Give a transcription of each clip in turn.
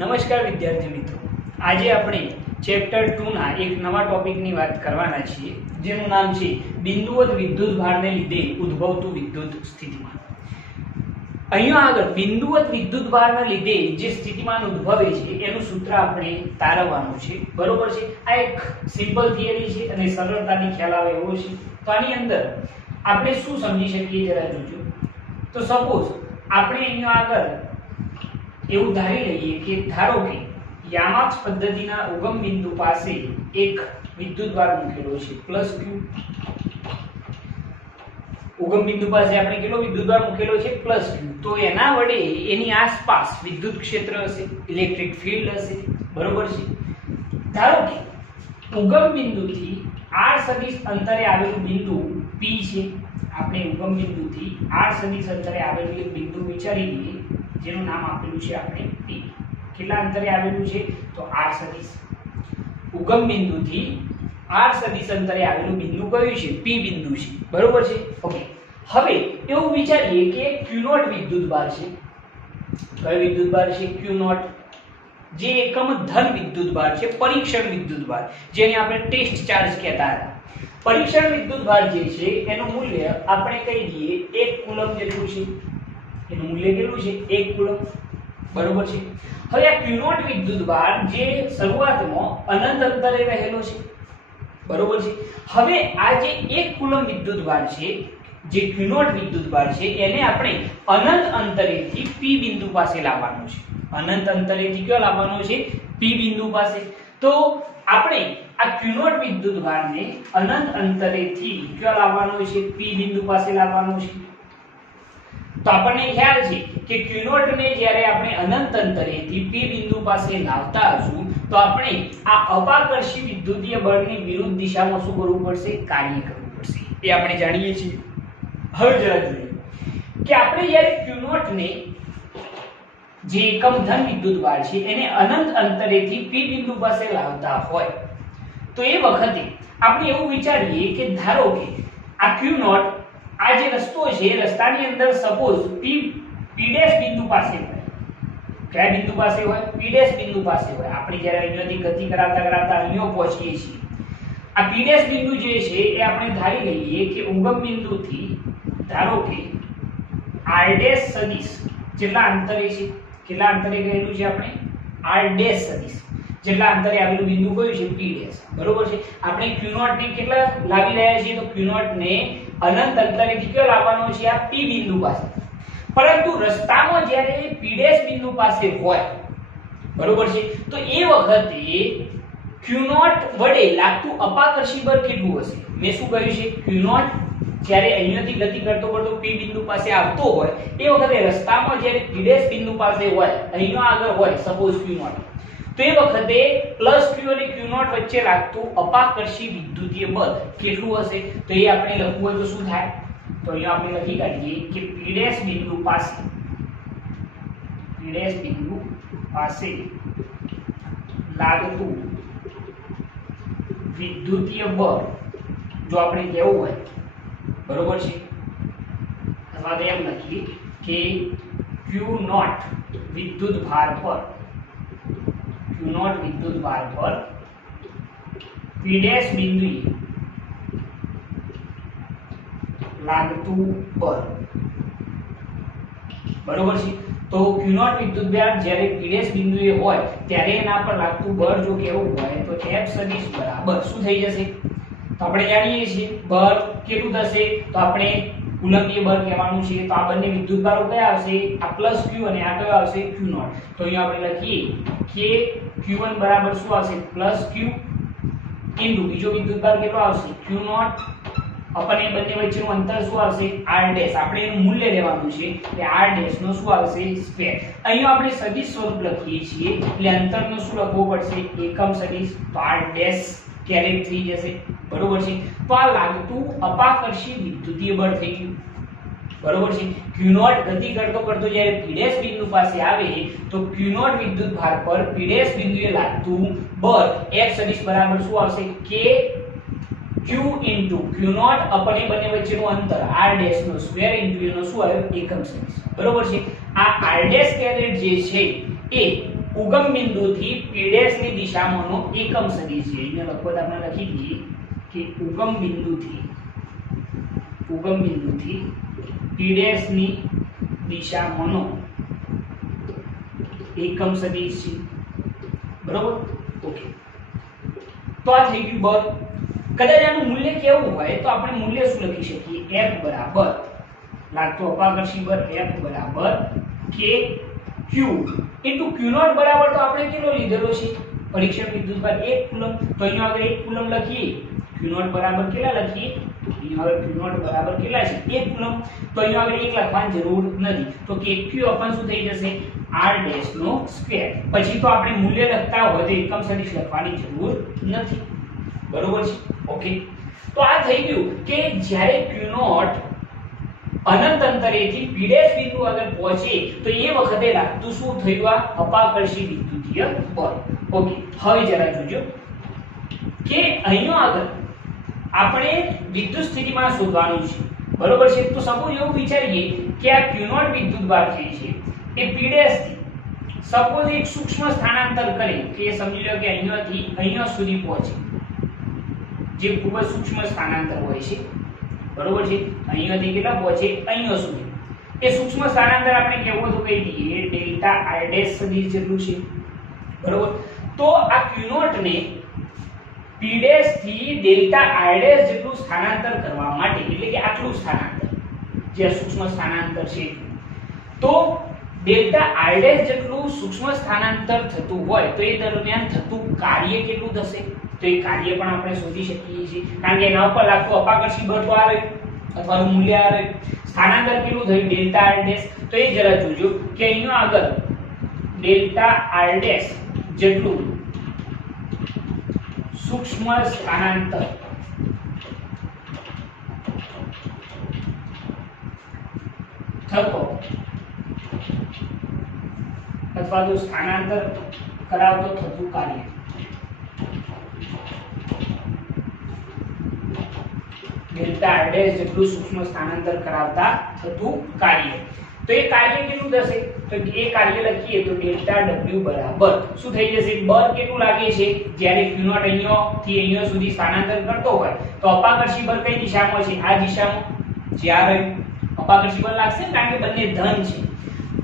નમસ્કાર વિદ્યાર્થી મિત્રો, આજે આપણે ચેપ્ટર 2 ના એક નવા ટોપિકની વાત કરવાના છીએ, જેનું નામ છે બિંદુવત વિદ્યુતભારને લીધે ઉદ્ભવતું વિદ્યુત સ્થિતિમાન. અહીંયા આગળ બિંદુવત વિદ્યુતભારના લીધે જે સ્થિતિમાન ઉદ્ભવે છે એનું સૂત્ર આપણે તારવવાનું છે, બરોબર છે. આ એક સિમ્પલ થિયરી છે અને સરળતાથી ખ્યાલ આવે એવો છે. તો આની અંદર આપણે શું સમજી શકીએ જરા જોજો. તો સપોઝ આપણે અહીંયા આગળ એવું ધારી લઈએ કે ધારો કે યામાક્ષ પદ્ધતિના ઉગમ બિંદુ પાસે એક વિદ્યુતભાર મૂકેલો છે +q. ઉગમ બિંદુ પાસે આપણે કેટલો વિદ્યુતભાર મૂકેલો છે +q. તો એના વડે એની આસપાસ વિદ્યુત ક્ષેત્ર હશે, ઇલેક્ટ્રિક ફિલ્ડ હશે, બરોબર છે. ધારો કે ઉગમ બિંદુથી r સદિશ અંતરે આવેલું બિંદુ p છે. આપણે ઉગમ બિંદુથી r સદિશ અંતરે આવેલું એક બિંદુ વિચારી લઈએ જેનું નામ આપેલું છે આપણે p. કેટલા અંતરે આવેલું છે તો r સદિશ. ઉગમ બિંદુથી r સદિશ અંતરે આવેલું બિંદુ કયું છે? p બિંદુ છે, બરોબર છે. ઓકે, હવે એવું વિચારીએ કે q0 વિદ્યુતભાર છે. કયો વિદ્યુતભાર છે? q0, જે એકમ ધન વિદ્યુતભાર છે, પરીક્ષણ વિદ્યુતભાર, જેને આપણે ટેસ્ટ ચાર્જ કહેતા હતા. પરીક્ષણ વિદ્યુતભાર જે છે એનું મૂલ્ય આપણે કહી દઈએ 1 કુલમ જેટલું છે. એનું મૂલ્ય કેટલું છે? 1 કુલમ, બરોબર છે. હવે આ q0 વિદ્યુતભાર જે શરૂઆતમાં અનંત અંતરે રહેલો છે, બરોબર છે. હવે આ જે 1 કુલમ વિદ્યુતભાર છે, જે q0 વિદ્યુતભાર છે, એને આપણે અનંત અંતરેથી p બિંદુ પાસે લાવવાનો છે. અનંત અંતરેથી ક્યાં લાવવાનો છે? p બિંદુ પાસે. તો આપણે આ q0 વિદ્યુતભારને અનંત અંતરેથી ક્યાં લાવવાનો છે? p બિંદુ પાસે લાવવાનો છે. તો આપણને ખ્યાલ છે કે q0 ને જ્યારે આપણે અનંત અંતરેથી p બિંદુ પાસે લાવતા હશું તો આપણે આ અપાકર્ષી વિદ્યુતીય બળની વિરુદ્ધ દિશામાં શું કરવું પડશે? કાર્ય કરવું પડશે. એ આપણે જાણીએ છીએ. હવે જરા જોઈએ કે આપણે જ્યારે q0 ને જે એકમ ધન વિદ્યુતભાર છે એને અનંત અંતરેથી p બિંદુ પાસે લાવતા હોય તો એ વખતે આપણે એવું વિચારીએ કે ધારો કે આ q0, આ જે રસ્તો છે રસ્તાની અંદર સપોઝ p બિંદુ પાસે હોય. કયા બિંદુ પાસે હોય? p બિંદુ પાસે હોય. આપણે જ્યારે અહીંયાથી ગતિ કરાવતા કરાવતા અહીંયા પહોંચીએ છીએ. આ p બિંદુ જે છે એ આપણે ધારી લઈએ કે ઉગમ બિંદુથી ધારો કે r' સદિશ જેટલા અંતરે છે, કેટલા અંતરે ગયેલું છે આપણે? r' સદિશ જેટલા અંતરે આવેલું બિંદુ કયું છે? p', બરોબર છે. આપણે q0 ને કેટલા લાવી રહ્યા છીએ? તો q0 ને અનંત અંતરેથી ક્યાં લાવવાનો છે? આ p બિંદુ પાસે. પરંતુ રસ્તામાં જ્યારે p' બિંદુ પાસે હોય, બરોબર છે, તો એ વખતે q0 વડે લાગતું અપાકર્ષી બળ કેટલું હશે? મેં શું કહ્યું છે? q0 જ્યારે અહીંયાથી ગતિ કરતો કરતો p બિંદુ પાસે આવતો હોય એ વખતે રસ્તામાં જ્યારે p' બિંદુ પાસે હોય, અહીંયા આગળ હોય સપોઝ q0, તો એ વખતે +q અને q0 વચ્ચે લાગતું અપાકર્ષી વિદ્યુતીય બળ કેટલું હશે? તો એ આપણે લખવું હોય તો શું થાય? તો અહીંયા આપણે લખી કાઢીએ કે p' બિંદુ પાસે લાગતું વિદ્યુતીય બળ, જો આપણે કહેવું હોય, બરોબર છે, અથવા તો એમ લખીએ કે q0 વિદ્યુતભાર પર p' બિંદુએ લાગતું બળ, બરોબર છે. તો q0 વિદ્યુતભાર જ્યારે p' બિંદુએ હોય ત્યારે એના પર લાગતું બળ જો કેવું હોય તો F સદિશ બરાબર શું થઈ જશે? તો આપણે જાણીએ છીએ બળ કેટલું થશે? તો આપણે કુલંબીય બળ કહેવાનું છે. તો આ બંને વિદ્યુતભારો કયા આવશે? આ +q અને આ કયો આવશે? q0. તો અહીંયા આપણે લખીએ કે q1 બરાબર શું આવશે? +q ઇન્ટુ બીજો વિદ્યુતભાર કેટલો આવશે? q0 अपन એ બંને વચ્ચેનું અંતર શું આવશે? r'. આપણે એનું મૂલ્ય લેવાનું છે એટલે r' નો શું આવશે? સ્ક્વેર. અહીંયા આપણે સદિશ સ્વરૂપ લખીએ છીએ એટલે અંતરનો શું લખવું પડશે? એકમ સદિશ. તો r' કેરેટ થઈ જશે, બરોબર છે. તો આ લાગતું અપાકર્ષી વિદ્યુતીય બળ થઈ ગયું, બરોબર છે. q0 ગતિ કરતો કરતો જ્યારે p' બિંદુ પાસે આવે તો q0 વિદ્યુતભાર પર p' બિંદુએ લાગતું બળ F સદિશ બરાબર શું આવશે? k q into q0 अपन એ બંને વચ્ચેનું અંતર r' નો સ્ક્વેર into એનો શું આવ્યો? એકમ સદિશ, બરોબર છે. આ r' કેરેટ જે છે એ ઉગમ બિંદુથી p' ની દિશામાંનો એકમ સદિશ છે. અહીંયા લખો આપણે લખી દઈએ કે ઉગમ બિંદુથી p' ની દિશામાંનો એકમ સદિશ છે. બરોબર? ઓકે. તો આ થઈ ગયું બર. કદાચ આનું મૂલ્ય કેવું હોય તો આપણે મૂલ્ય શું લખી શકીએ? F બરાબર લાગતો અપાકર્ષી બળ F બરાબર k q ઇન્ટુ q0 બરાબર તો આપણે કેટલો લીધેલો છે? પરીક્ષણ વિદ્યુતભાર 1 કુલમ. તો અહીંયા આગળ 1 કુલમ લખીએ. q0 બરાબર કેટલા લખીએ? અહીંયા હવે q0 બરાબર કેટલા છે? 1 કુલમ. તો અહીંયા આગળ 1 લખવાની જરૂર નથી. તો kq अपन શું થઈ જશે? r ડેશ નો સ્ક્વેર. પછી તો આપણે મૂલ્ય લખતા હોય તો એકમ સદિશ લખવાની જરૂર નથી. બરોબર છે? ઓકે. તો આ થઈ ગયું કે જ્યારે q0 અનંત અંતરેથી p' બિંદુ આગળ પહોંચે તો એ વખતે લાગતું શું થયું? આ અપાકર્ષી વિદ્યુતીય બળ. ઓકે. હવે જરા જોજો કે અહીંયા આગળ આપણે વિદ્યુત સ્થિતિમાન શોધવાનું છે. બરોબર છે? તો સપોઝ એવું વિચારીએ કે આ q0 વિદ્યુતભાર જે છે એ p' થી સપોઝ એક સૂક્ષ્મ સ્થાનાંતર કરે કે સમજી લો કે અહીંયાથી અહીંયા સુધી પહોંચે, જે ખૂબ જ સૂક્ષ્મ સ્થાનાંતર હોય છે. બરોબર છે? અહીંયાથી કેટલા પહોંચે? અહીંયા સુધી. એ સૂક્ષ્મ સ્થાનાંતર આપણે કેવું તો કહી દઈએ ડેલ્ટા r' સદિશ જેટલું છે. બરોબર? તો આ q0 ને p' થી ડેલ્ટા r' જેટલું સ્થાનાંતર કરવા માટે, એટલે કે આટલું સ્થાનાંતર જે સૂક્ષ્મ સ્થાનાંતર છે, તો ડેલ્ટા r' જેટલું સૂક્ષ્મ સ્થાનાંતર થતું હોય તો એ દરમિયાન થતું કાર્ય કેટલું થશે? તો એ કાર્ય પણ આપણે શોધી શકીએ છીએ, કારણ કે એના ઉપર લાગતું અપાકર્ષી બળ તો આવે અથવા તો મૂલ્ય આવે. સ્થાનાંતર કેટલું થયું? Delta r'. તો એ જરા જોજો કે અહીંયા આગળ ડેલ્ટા r' જેટલું સૂક્ષ્મ સ્થાનાંતર થતો અથવા તો સ્થાનાંતર કરાવતો થતું કાર્ય ડેલ્ટા r' જેટલું સૂક્ષ્મ સ્થાનાંતર કરાવતા થતું કાર્ય. તો એ કાર્ય કેટલું થશે? તો એ કાર્ય લખીએ તો ડેલ્ટા w બરાબર શું થઈ જશે? બળ કેટલું લાગે છે જ્યારે q0 અહીંયાથી અહીંયા સુધી સ્થાનાંતર કરતો હોય તો અપાકર્ષી બળ કઈ દિશામાં છે? આ દિશામાં. જ્યારે અપાકર્ષી બળ લાગશે કારણ કે બંને ધન છે.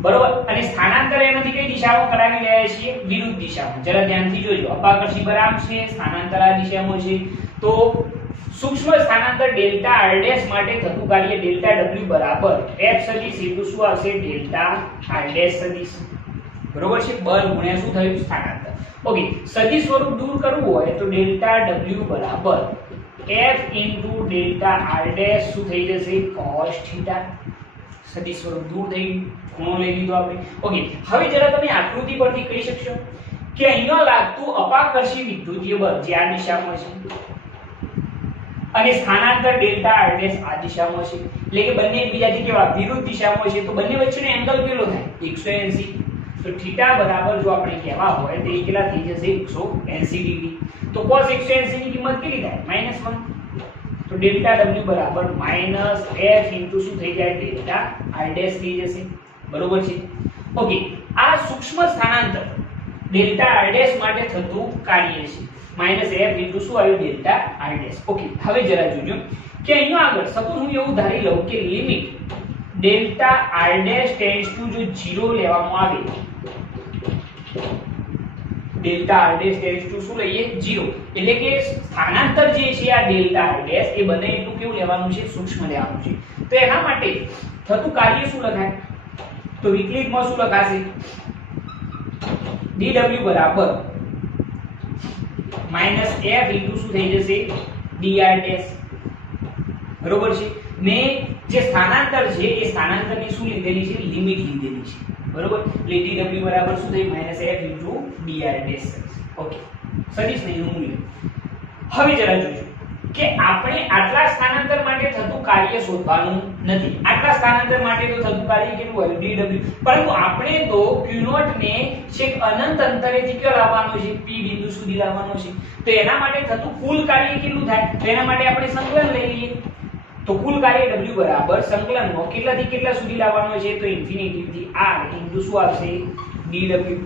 બરોબર? અને સ્થાનાંતર એનાથી કઈ દિશામાં કરાવી રહ્યા છીએ? વિરુદ્ધ દિશામાં. જરા ધ્યાનથી જોજો. અપાકર્ષી બળ આમ છે, સ્થાનાંતર આ દિશામાં છે. તો સૂક્ષ્મ સ્થાનાંતર ડેલ્ટા r' માટે થતું કાર્ય ડેલ્ટા w બરાબર f સદિશ ઇન્ટુ શું આવશે? ડેલ્ટા r' સદિશ. બરોબર છે? બળ ગુણ્યા શું થયું? સ્થાનાંતર. ઓકે. સદિશ સ્વરૂપ દૂર કરવું હોય તો ડેલ્ટા w બરાબર f ઇન્ટુ ડેલ્ટા r' શું થઈ જશે? cos θ. સદિશ સ્વરૂપ દૂર થઈ ગયું, ખૂણો લઈ લીધો આપણે. ઓકે. હવે જરા તમે આકૃતિ પરથી કહી શકશો કે અહીંયા લાગતું અપાકર્ષી વિદ્યુતીય બળ જે આ દિશામાં છે અને સ્થાનાંતર ડેલ્ટા r' આ દિશામાં છે, એટલે કે બંને એકબીજાથી કેવા? વિરુદ્ધ દિશામાં છે. તો બંને વચ્ચેનો એંગલ કેટલો થાય? 180. તો θ બરાબર જો આપણે કહેવા હોય તો એ કેટલા થઈ જશે? 180 ડિગ્રી. તો cos 180 ની કિંમત કેટલી થાય? -1. તો ડેલ્ટા w બરાબર -f ઇન્ટુ શું થઈ જાય? ડેલ્ટા r' થઈ જશે. બરોબર છે? ઓકે. આ સૂક્ષ્મ સ્થાનાંતર ડેલ્ટા r' માટે થતું કાર્ય છે. -f ઇન્ટુ શું આવ્યું? Delta r'. ઓકે. હવે જરા જોજો કે અહીંયા આગળ સપોઝ હું એવું ધારી લઉં કે limit delta r' tends to જો 0 લેવામાં આવે, ડેલ્ટા r' ટેન્ડ્સ ટુ શું લઈએ? 0. એટલે કે સ્થાનાંતર જે છે આ ડેલ્ટા r' એ બને એટલું કેવું લેવાનું છે? સૂક્ષ્મ લેવાનું છે. તો એના માટે થતું કાર્ય શું લખાય? તો વિકલિતમાં શું લખાશે? dw બરાબર -f ઇન્ટુ શું થઈ જશે? dr'. બરોબર છે? ને જે સ્થાનાંતર છે એ સ્થાનાંતરની શું લીધેલી છે? લિમિટ લીધેલી છે. બરોબર? એટલે dw બરાબર શું થઈ? -f into dr'. ઓકે. સદિશ નહીં મૂલ્ય. હવે જરા જોજો કે આપણે આટલા સ્થાનાંતર માટે થતું કાર્ય શોધવાનું નથી. આટલા સ્થાનાંતર માટે તો થતું કાર્ય કેટલું હોય? dw. પરંતુ આપણે તો q0 ને છેક અનંત અંતરેથી ક્યાં લાવવાનો છે? p બિંદુ સુધી લાવવાનો છે. તો એના માટે થતું કુલ કાર્ય કેટલું થાય? તો એના માટે આપણે સંકલન લઈ લઈએ. તો કુલ કાર્ય w બરાબર સંકલનનો કેટલાથી કેટલા સુધી લાવવાનો છે? તો ઇન્ફિનિટી થી r ઇન્ટુ શું આવશે? dw.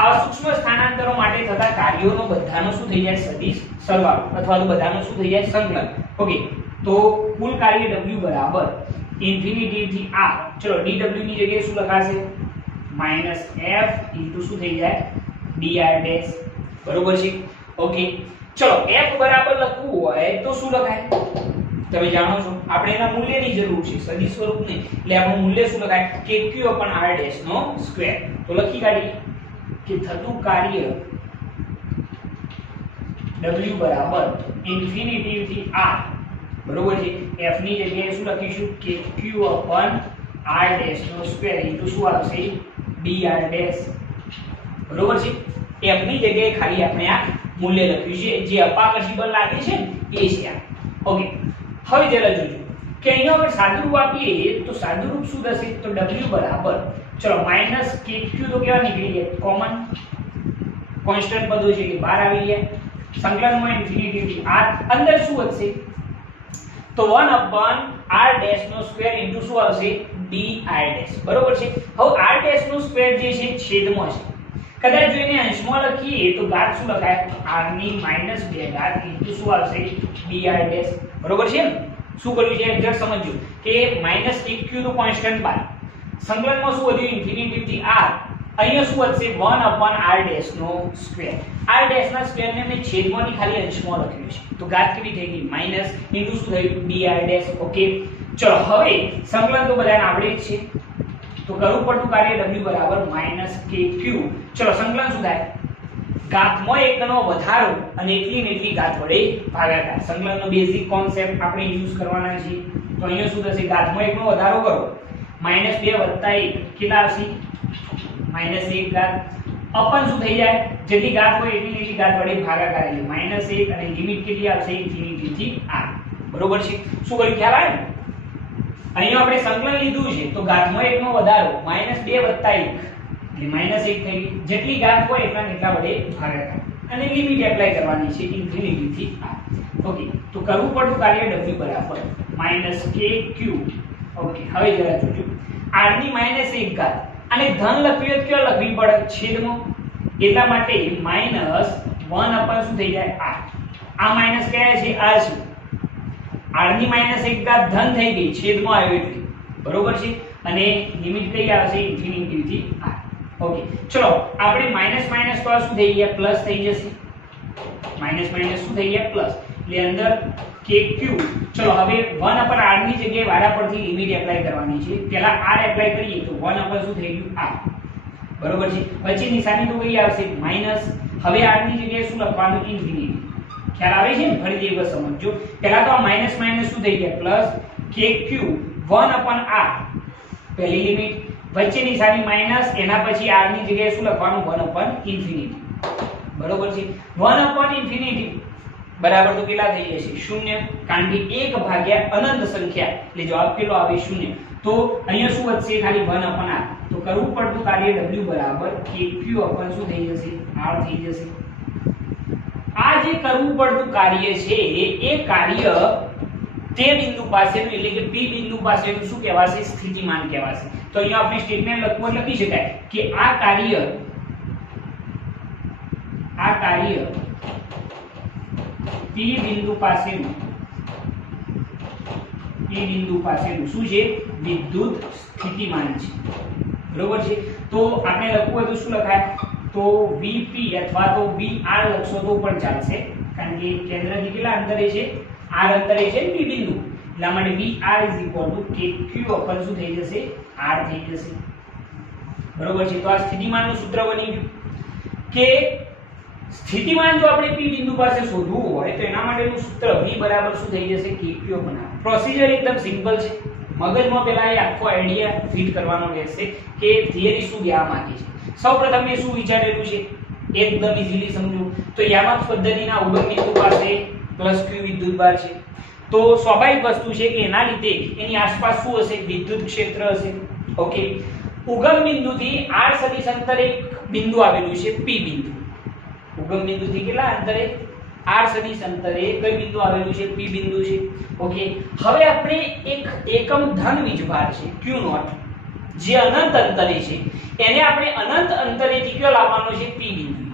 આવા સૂક્ષ્મ સ્થાનાંતરો માટે થતા કાર્યોનો બધાનો શું થઈ જાય સદિશ સરવાળો અથવા તો બધાનો શું થઈ જાય સંકલન. ઓકે, તો કુલ કાર્ય w બરાબર ઇન્ફિનિટી થી r. ચલો dw ની જગ્યાએ શું લખાશે -f ઇન્ટુ શું થઈ જાય dr ડેશ. બરોબર છે. ઓકે, ચલો f બરાબર લખવું હોય તો શું લખાય તમે જાણો છો, આપણે એના મૂલ્યની જરૂર છે, સદિશ સ્વરૂપ નહીં. એટલે આપણું મૂલ્ય શું લખાય kq r ડેશ નો સ્ક્વેર. તો લખી કાઢીએ કે થતું કાર્ય w બરાબર ઇન્ફિનિટી થી r. બરોબર છે. f ની જગ્યાએ શું લખીશું કે q r ડેશ નો સ્ક્વેર ઇન્ટુ શું આવશે dr ડેશ. બરોબર છે. f ની જગ્યાએ ખાલી આપણે આ મૂલ્ય લખ્યું છે, જે અપાકર્ષી બળ લાગે છે ને એ છે આ. ઓકે, હવે જરા જોજો કે અહીંયા આપણે સાદુરૂપ આપીએ તો સાદુરૂપ શું થશે તો w બરાબર ચલો -kq તો કેવા નીકળી ગયા કોમન કોન્સ્ટન્ટ પદો છે કે બહાર આવી ગયા. સંકલનમાં ઇન્ફિનિટી થી r અંદર શું વધશે તો 1/r ડેશ નો સ્ક્વેર ઇન્ટુ શું આવશે dr ડેશ. બરોબર છે. હવે r ડેશ નો સ્ક્વેર જે છે છેદમાં છે, કદાચ જો એને અંશમાં લખીએ તો ઘાત શું લખાય r ની -2 ઘાત ઇન્ટુ શું આવશે dr ડેશ. બરોબર છે. શું કર્યું છે એક્ઝેક્ટ સમજજો કે -kq તો કોન્સ્ટન્ટ બાર, સંકલનમાં શું વધ્યું ઇન્ફિનિટી થી r, અહીંયા શું વધશે 1/r ડેશ નો સ્ક્વેર. r ડેશ ના સ્ક્વેર ને મેં છેદમાંથી ખાલી અંશમાં લખ્યું છે, તો ઘાત કેવી થઈ ગઈ માઈનસ ઇન્ટુ શું થયું dr ડેશ. ઓકે, ચલો હવે સંકલન તો બધાને આવડે જ છે, તો કરવું પડતું કાર્ય w બરાબર -kq. ચલો સંકલન શું થાય ઘાતમાં એકનો વધારો અને એકલી ને એકલી ઘાત વડે ભાગાકાર. સંકલનનો બેઝિક કોન્સેપ્ટ આપણે યુઝ કરવાના છે. તો અહીંયા શું થશે ઘાતમાં એકનો વધારો કરો -2 + 1 કેટલા આવશે -1 ઘાત અપન શું થઈ જાય જેટલી ઘાત હોય એટલી ને એટલી ઘાત વડે ભાગાકાર એટલે -1 અને લિમિટ કેટલી આવશે ઇન્ફિનિટી થી r. બરોબર છે. શું કર્યું ખ્યાલ આવે ને? અહીંયા આપણે સંકલન લીધું છે તો ઘાતમાં એકનો વધારો -2 + 1 એટલે -1 થઈ ગઈ, જેટલી ઘાત હોય એટલા ને એટલા વડે ભાગાકાર અને લિમિટ એપ્લાય કરવાની છે ઇન્ફિનિટી થી r. ઓકે, તો કરવું પડતું કાર્ય w બરાબર -kq. ઓકે, હવે જરા જોજો r ની -1 ઘાત અને ધન લખવી હોય ક્યાં લખવી પડે છેદમાં, એટલા માટે -1 શું થઈ જાય r. આ માઈનસ કયા છે r છે, r ની -1 ઘાત ધન થઈ ગઈ છેદમાં આવ્યો એટલે. બરોબર છે. અને લિમિટ કઈ આવશે ઇન્ફિનિટી થી r. ઓકે, ચલો આપણે માઈનસ માઈનસ તો શું થઈ ગયા પ્લસ થઈ જશે, માઈનસ માઈનસ શું થઈ ગયા પ્લસ, એટલે અંદર kq. ચલો હવે 1/r ની જગ્યાએ વારા પરથી લિમિટ એપ્લાય કરવાની છે. પહેલા r એપ્લાય કરીએ તો 1 શું થઈ ગયું r. બરોબર છે. વચ્ચે નિશાની તો કઈ આવશે માઈનસ. હવે r ની જગ્યાએ શું લખવાનું ઇન્ફિનિટી. ખ્યાલ આવે છે ને? ફરીથી એકવાર સમજજો. પહેલા તો આ માઈનસ માઈનસ શું થઈ ગયા પ્લસ kq 1/r પહેલી લિમિટ, વચ્ચે નિશાની માઈનસ, એના પછી r ની જગ્યાએ શું લખવાનું 1/∞. બરોબર છે. 1/∞ બરાબર તો કેટલા થઈ જશે 0, કારણ કે 1/અનંત સંખ્યા એટલે જવાબ કેટલો આવે 0. તો અહીંયા શું વધશે ખાલી 1/r. તો કરવું પડતું કાર્ય w બરાબર kq શું થઈ જશે r થઈ જશે. આ જે કરવું પડતું કાર્ય છે એ કાર્ય તે બિંદુ પાસેનું એટલે કે p બિંદુ પાસેનું શું કહેવાશે સ્થિતિમાન કહેવાશે. તો અહીંયા આપણે સ્ટેટમેન્ટ લખવું લખી શકાય કે આ કાર્ય p બિંદુ પાસેનું શું છે વિદ્યુત સ્થિતિમાન છે. બરોબર છે. તો આપણે લખવું હોય તો શું લખાય તો vp અથવા તો vr લખશો તો પણ ચાલશે, કારણ કે કેન્દ્રથી કેટલા અંતરે છે r અંતરે છે p બિંદુ, એટલા માટે vr kq શું થઈ જશે r થઈ જશે. બરોબર છે. તો આ સ્થિતિમાનનું સૂત્ર બની ગયું કે સ્થિતિમાન જો આપણે p બિંદુ પાસે શોધવું હોય તો એના માટેનું સૂત્ર v બરાબર શું થઈ જશે kq બનાવો. પ્રોસિજર એકદમ સિમ્પલ છે. મગજમાં પહેલા એ આખો આઈડિયા ફિટ કરવાનો રહેશે કે થિયરી શું કહેવા માંગે છે. સૌપ્રથમ મેં શું વિચારેલું છે એકદમ ઈઝીલી સમજો તો યામાક્ષ પદ્ધતિના ઉગમ બિંદુ પાસે q વિદ્યુતભાર છે. તો સ્વાભાવિક વસ્તુ છે કે એના લીધે એની આસપાસ શું હશે વિદ્યુત ક્ષેત્ર હશે. ઓકે, ઉગમ બિંદુથી r સદિશ અંતરે એક બિંદુ આવેલું છે p બિંદુ. ઉગમ બિંદુથી કેટલા અંતરે r સદિશ અંતરે કઈ બિંદુ આવેલું છે p બિંદુ છે. ઓકે, હવે આપણે એક એકમ ધન વીજભાર છે q0 જે અનંત અંતરે છે એને આપણે અનંત અંતરેથી કયો લાવવાનો છે p બિંદુ.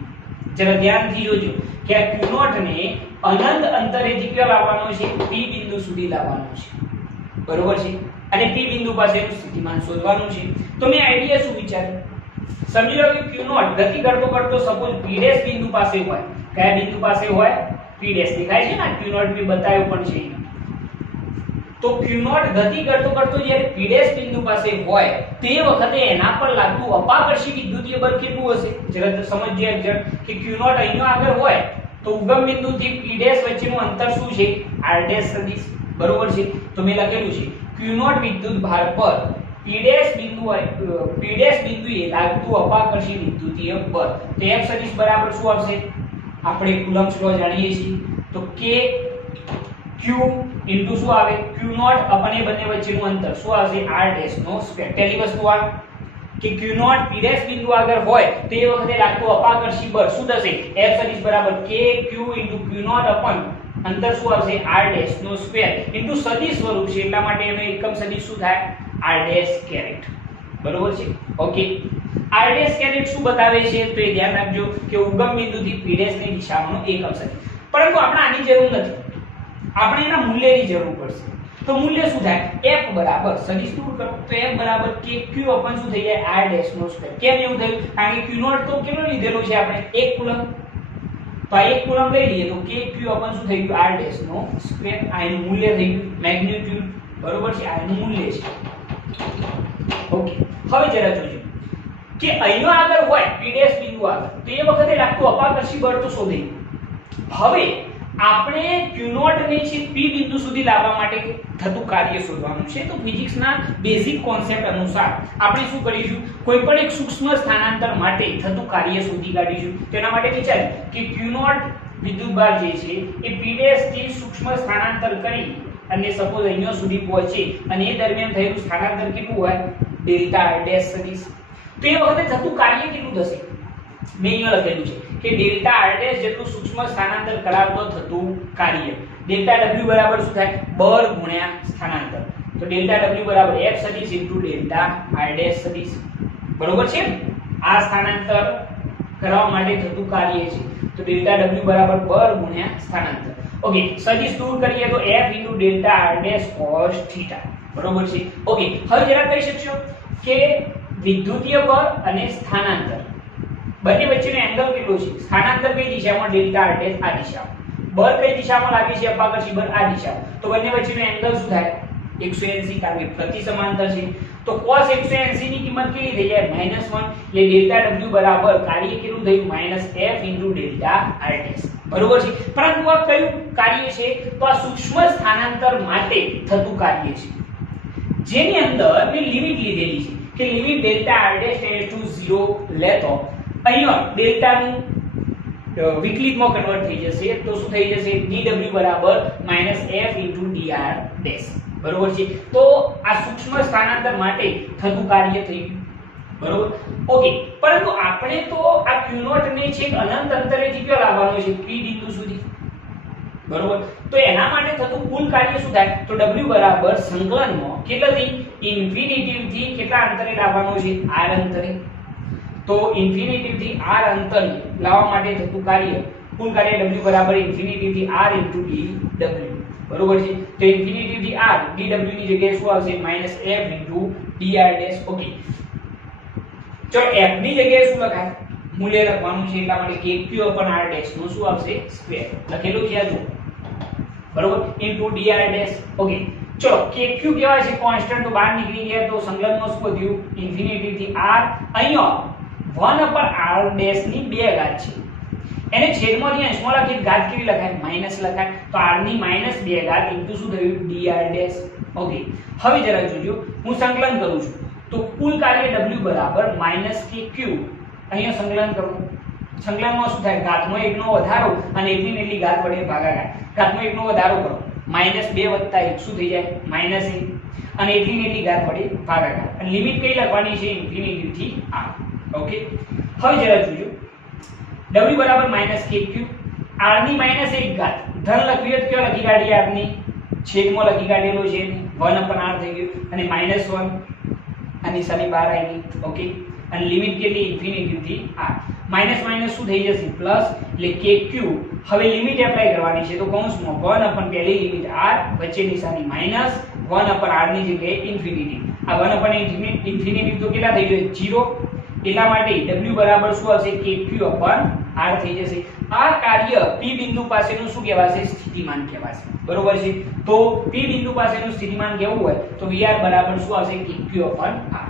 જરા ધ્યાનથી જોજો કે આ q0 ને અનંત અંતરેથી કયો લાવવાનો છે p બિંદુ સુધી લાવવાનો છે. બરોબર છે. અને p બિંદુ પાસેનું સ્થિતિમાન શોધવાનું છે. તો મેં આઈડિયા શું વિચાર્યું, સમજી લો કે q0 ગતિ કરતો કરતો સપોઝ p' બિંદુ પાસે હોય. કયા બિંદુ પાસે હોય? p' દેખાય છે ને, q0 p બતાવ્યો પણ છે. તો q0 ગતિ કરતો કરતો જ્યારે p' બિંદુ પાસે હોય તે વખતે એના પર લાગતું અપાકર્ષી વિદ્યુતીય બળ કેટલું હશે? જરા સમજીએ કે q0 અહીંયા આગળ હોય તો ઉગમ બિંદુથી p' વચ્ચેનું અંતર શું છે? r' સદિશ. બરોબર છે. તો મેં લખેલું છે q0 વિદ્યુત ભાર પર p' બિંદુએ લાગતું અપાકર્ષી વિદ્યુતીય બળ. તો F સદિશ બરાબર શું આવશે? આપણે કુલમ્બ્સ લો જાણીએ છીએ. તો k q ઇન્ટુ શું આવે? q0 અપન એ બંને વચ્ચેનું અંતર શું આવશે? r' નો સ્ક્વેર. પહેલી વસ્તુ આ કે q0 p' બિંદુ આગળ હોય તો એ વખતે લાગતું અપાકર્ષી બળ શું થશે? F સદિશ બરાબર k q ઇન્ટુ q0 અપન અંતર શું આવશે? r' નો સ્ક્વેર ઇન્ટુ સદિશ સ્વરૂપ છે એટલા માટે એનો એકમ સદિશ શું થાય? r' caret. બરોબર છે. ઓકે. r' કેરેટ શું બતાવે છે? તો એ ધ્યાન રાખજો કે ઉગમ બિંદુથી p' ની દિશામાંનો એકમ સદિશ. પરંતુ આપણે આની જરૂર નથી, આપણે એના મૂલ્યની જરૂર પડશે. તો મૂલ્ય શું થાય? f બરાબર સદિશ દૂર કરો તો f બરાબર kq અપન શું થઈ જાય? r' નો સ્ક્વેર. કેમ એવું થયું? કારણ કે q0 તો કેટલો લીધેલો છે આપણે? 1 કુલમ. તો આ 1 કુલમ લઈ લઈએ તો kq અપન શું થઈ ગયું? r' નો સ્ક્વેર. આ એનું મૂલ્ય થઈ ગયું, મેગ્નીટ્યુડ. બરોબર છે. આ એનું મૂલ્ય છે. ઓકે. હવે જરા જોજો કે અહીંયા આગળ હોય p' બિંદુ આગળ તો એ વખતે લાગતું અપાકર્ષી બળ તો શોધી. હવે આપણે q0 ને છે p બિંદુ સુધી લાવવા માટે થતું કાર્ય શોધવાનું છે. તો ફિઝિક્સના બેઝિક કોન્સેપ્ટ અનુસાર આપણે શું કરીશું? કોઈ પણ એક સૂક્ષ્મ સ્થાનાંતર માટે થતું કાર્ય શોધી કાઢીશું. તેના માટે વિચાર કે q0 વિદ્યુતભાર જે છે એ p' થી સૂક્ષ્મ સ્થાનાંતર કરી અને સપોઝ અહીંયા સુધી પહોંચે અને એ દરમિયાન થયેલું સ્થાનાંતર કેટલું હોય? ડેલ્ટા r' સદિશ. તો એ વખતે થતું કાર્ય કેટલું થશે? મેં અહીંયા લખેલું છે કે ડેલ્ટા r' જેટલું સૂક્ષ્મ સ્થાનાંતર કરાવતો થતું કાર્ય. ડેલ્ટા w બરાબર શું થાય? બળ ગુણ્યા સ્થાનાંતર. તો ડેલ્ટા w બરાબર f સદિશ ઇન્ટુ ડેલ્ટા r' સદિશ. બરોબર છે. આ સ્થાનાંતર કરવા માટે થતું કાર્ય છે. તો ડેલ્ટા w બરાબર બળ ગુણ્યા સ્થાનાંતર. ઓકે. સદિશ દૂર કરીએ તો f into delta r' cos θ. બરોબર છે. ઓકે. હવે જરા કહી શકશો કે વિદ્યુતીય બળ અને સ્થાનાંતર બંને વચ્ચેનો એંગલ કેટલો છે? સ્થાનાંતર કઈ દિશામાં? ડેલ્ટા r' આ દિશામાં. બળ કઈ દિશામાં લાગે છે? અપાકર્ષી બળ આ દિશામાં. તો બંને વચ્ચેનો એંગલ શું થાય? 180 કારણ કે પ્રતિ સમાંતર છે. તો cos 180 ની કિંમત કેટલી થઈ જાય? -1. એટલે ડેલ્ટા w બરાબર કાર્ય કેટલું થયું? -f into delta r'. બરોબર છે. પરંતુ આ કયું કાર્ય છે? તો આ સૂક્ષ્મ સ્થાનાંતર માટે થતું કાર્ય છે જેની અંદર મેં લિમિટ લીધેલી છે કે limit delta r' tends to 0 લેતો અહીંયા ડેલ્ટાનું વિકલિતમાં કન્વર્ટ થઈ જશે તો શું થઈ જશે? dw બરાબર -f ઇન્ટુ dr'. બરોબર છે. તો આ સૂક્ષ્મ સ્થાનાંતર માટે થતું કાર્ય થઈ ગયું. બરોબર. ઓકે. પરંતુ આપણે તો આ q0 ને છેક અનંત અંતરેથી ક્યાં લાવવાનો છે? p બિંદુ સુધી. બરોબર. તો એના માટે થતું કુલ કાર્ય શું થાય? તો w બરાબર સંકલનમાં કેટલાથી ઇન્ફિનિટી થી કેટલા અંતરે લાવવાનો છે? r અંતરે. તો ઇન્ફિનિટી થી r અંતરે લાવવા માટે થતું કાર્ય કુલ કાર્ય w બરાબર ઇન્ફિનિટી થી r * dw. બરોબર છે. તો ઇન્ફિનિટી થી r dw ની જગ્યાએ શું આવશે? -f * dr'. ઓકે. જો f ની જગ્યાએ શું લખાય? મૂલ્ય લખવાનું છે એટલા માટે kq / r' નું શું આવશે? સ્ક્વેર. લખેલું છે આ જો. બરોબર. * dr'. ઓકે. ચલો kq કેવા છે? કોન્સ્ટન્ટ. તો બહાર નીકળી ગયા તો સંકલનમાં શું વધ્યું? ઇન્ફિનિટી થી r. અહીંયા 1/r' ની 2 ઘાત છે. એને છેદમાંથી અંશમાં લખી ઘાત કેવી લખાય? માઈનસ લખાય. તો r ની -2 ઘાત ઇન્ટુ શું થયું? dr'. ઓકે. હવે જરા જોજો હું સંકલન કરું છું તો કુલ કાર્ય w બરાબર -kq. અહીંયા સંકલન કરું. સંકલનમાં શું થાય? ઘાતમાં 1 નો વધારો અને એટલી ને એટલી ઘાત વડે ભાગાકાર. ઘાતમાં 1 નો વધારો કરો. -2 + 1 શું થઈ જાય? -1 અને એટલી ને એટલી ઘાત વડે ભાગાકાર. અને લિમિટ કઈ લખવાની છે? ઇન્ફિનિટી થી r. ઓકે. હવે જરા જોજો w બરાબર -kq. r ની -1 ઘાત ધન લખવી હોય તો કયો લખી કાઢીએ? r ની છેદમાં લખી કાઢેલો છે 1/r થઈ ગયું અને -1 આ નિશાની બહાર આવી ગઈ. ઓકે, અને લિમિટ કેટલી ઇન્ફિનિટી થી r. માઈનસ માઈનસ શું થઈ જશે પ્લસ, એટલે kq. હવે લિમિટ એપ્લાય કરવાની છે તો કૌંસમાં 1 અપન પહેલી લિમિટ r, વચ્ચે નિશાની માઈનસ 1 અપન r ની જગ્યાએ ઇન્ફિનિટી. આ 1 અપન ઇન્ફિનિટી તો કેટલા થઈ જશે 0. એટલા માટે w બરાબર શું આવશે kq અપન r થઈ જશે. આ કાર્ય p બિંદુ પાસેનું શું કહેવાશે સ્થિતિમાન કહેવાશે. બરોબર છે. તો p બિંદુ પાસેનું સ્થિતિમાન કેવું હોય તો vr બરાબર શું આવશે kq અપન r.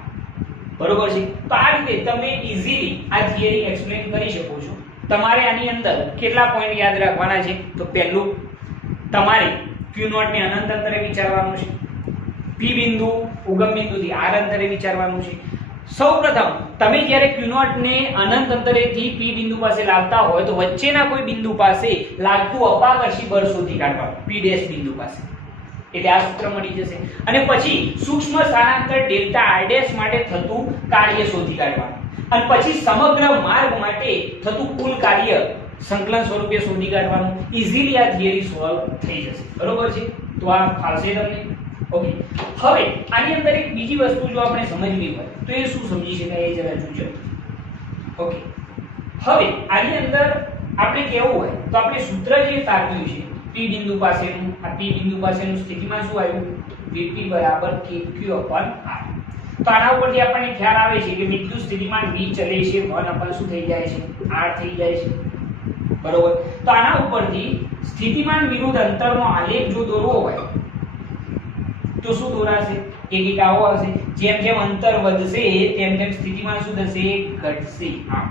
બરોબર છે. તો આ રીતે તમે ઈઝીલી આ થિયરી એક્સપ્લેન કરી શકો છો. તમારે આની અંદર કેટલા પોઈન્ટ યાદ રાખવાના છે તો પહેલું તમારે q0 ને અનંત અંતરે વિચારવાનું છે. p બિંદુ ઉગમ બિંદુથી r અંતરે વિચારવાનું છે. સૌપ્રથમ તમે જ્યારે q0 ને અનંત અંતરેથી p બિંદુ પાસે લાવતા હોય તો વચ્ચેના કોઈ બિંદુ પાસે લાગતું અપાકર્ષી બળ શોધી કાઢવાનું p ડેશ બિંદુ પાસે. એટલે આ સૂત્ર મળી જશે. અને પછી સૂક્ષ્મ સ્થાનાંતર ડેલ્ટા r ડેશ માટે થતું કાર્ય શોધી કાઢવાનું. અને પછી સમગ્ર માર્ગ માટે થતું કુલ કાર્ય સંકલન સ્વરૂપે શોધી કાઢવાનું. ઈઝીલી આ થિયરી સોલ્વ થઈ જશે. બરોબર છે. તો આ ફાવશે તમને. ઓકે, હવે આની અંદર એક બીજી વસ્તુ જો આપણે સમજવી હોય તો એ શું સમજી શકાય એ જરા જોજો. ઓકે, હવે આની અંદર આપણે કેવું હોય તો આપણે સૂત્ર જે તારવ્યું છે p બિંદુ પાસેનું, આ p બિંદુ પાસેનું સ્થિતિમાં શું આવ્યું vp બરાબર kq અપન r. તો આના ઉપરથી આપણને ખ્યાલ આવે છે કે વિદ્યુત સ્થિતિમાન v ચલે છે 1 અપન શું થઈ જાય છે r થઈ જાય છે. બરોબર. તો આના ઉપરથી સ્થિતિમાન વિરુદ્ધ અંતરનો આલેખ જો દોરવો હોય તો શું દોરાશે એક એક આવો આવશે. જેમ જેમ અંતર વધશે તેમ તેમ સ્થિતિમાન શું થશે ઘટશે. આમ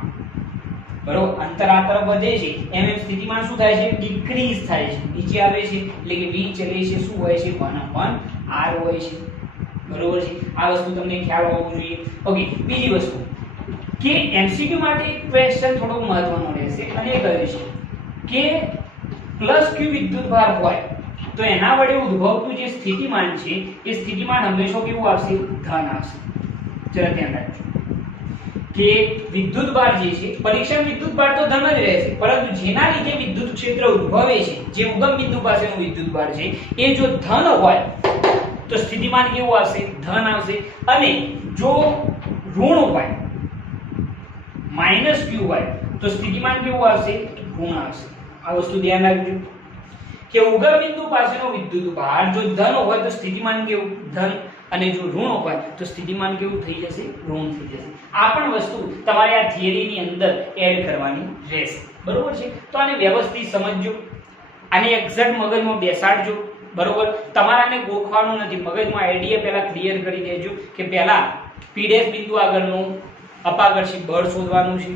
બરોબર. અંતર આ તરફ વધે છે એમ એમ સ્થિતિમાન શું થાય છે ડિક્રીઝ થાય છે, નીચે આવે છે. એટલે કે v ચલે છે શું હોય છે 1 અપન r હોય છે. બરોબર છે. આ વસ્તુ તમને ખ્યાલ હોવો જોઈએ. ઓકે, બીજી વસ્તુ કે એમસીક્યુ માટે ક્વેશ્ચન થોડો મહત્વનો રહેશે અને એ કહે છે કે પ્લસ q વિદ્યુતભાર હોય તો એના વડે ઉદ્ભવતું જે સ્થિતિમાન છે એ સ્થિતિમાન હંમેશા કેવું આવશે ધન આવશે. જરા ધ્યાન રાખજો કે વિદ્યુતભાર જે છે પરીક્ષણ વિદ્યુતભાર તો ધન જ રહેશે, પરંતુ જેના લીધે વિદ્યુત ક્ષેત્ર ઉદ્ભવે છે જે ઉગમ બિંદુ પાસેનું વિદ્યુતભાર છે એ જો ધન હોય તો સ્થિતિમાન કેવું આવશે ધન આવશે. અને જો ઋણ હોય માઈનસ q હોય તો સ્થિતિમાન કેવું આવશે ઋણ આવશે. આ વસ્તુ ધ્યાન રાખજો કે ઉગમ બિંદુ પાસેનો વિદ્યુતભાર જો ધન હોય તો સ્થિતિમાન કેવું ધન, અને જો ઋણ હોય તો સ્થિતિમાન કેવું થઈ જશે ઋણ થઈ જશે. આ પણ વસ્તુ તમારે આ થિયરીની અંદર એડ કરવાની રહેશે. બરોબર છે. તો આને વ્યવસ્થિત સમજજો, આને એક્ઝેક્ટ મગજમાં બેસાડજો. બરોબર. તમારાને ગોખવાનું નથી, મગજમાં આઈડિયા પહેલા ક્લિયર કરી દેજો કે પહેલા p ડેશ બિંદુ આગળનું અપાકર્ષી બળ શોધવાનું છે,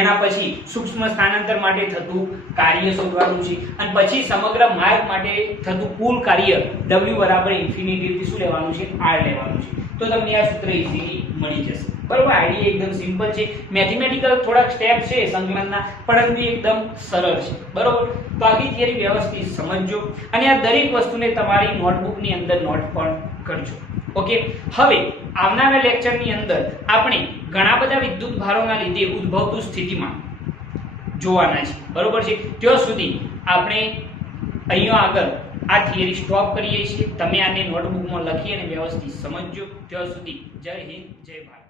એના પછી સૂક્ષ્મ સ્થાનાંતર માટે થતું કાર્ય શોધવાનું છે, અને પછી સમગ્ર માર્ગ માટે થતું કુલ કાર્ય w બરાબર ઇન્ફિનિટી થી શું લેવાનું છે r લેવાનું છે. તો તમને આ સૂત્ર ઈઝીલી મળી જશે. બરોબર. આઈડિયા એકદમ સિમ્પલ છે. મેથેમેટિકલ થોડાક સ્ટેપ છે સંકલનના, પરંતુ એકદમ સરળ છે. બરોબર. તો આખી થિયરી વ્યવસ્થિત સમજજો અને આ દરેક વસ્તુને તમારી નોટબુકની અંદર નોટ પણ કરજો. ઓકે, હવે આવનારા લેક્ચરની અંદર આપણે ઘણા બધા વિદ્યુત ભારોના લીધે ઉદ્ભવતું સ્થિતિમાન જોવાના છે. બરોબર છે. ત્યાં સુધી આપણે અહીંયા આગળ આ થિયરી સ્ટોપ કરીએ છીએ. તમે આને નોટબુકમાં લખી અને વ્યવસ્થિત સમજજો. ત્યાં સુધી જય હિન્દ, જય ભારત.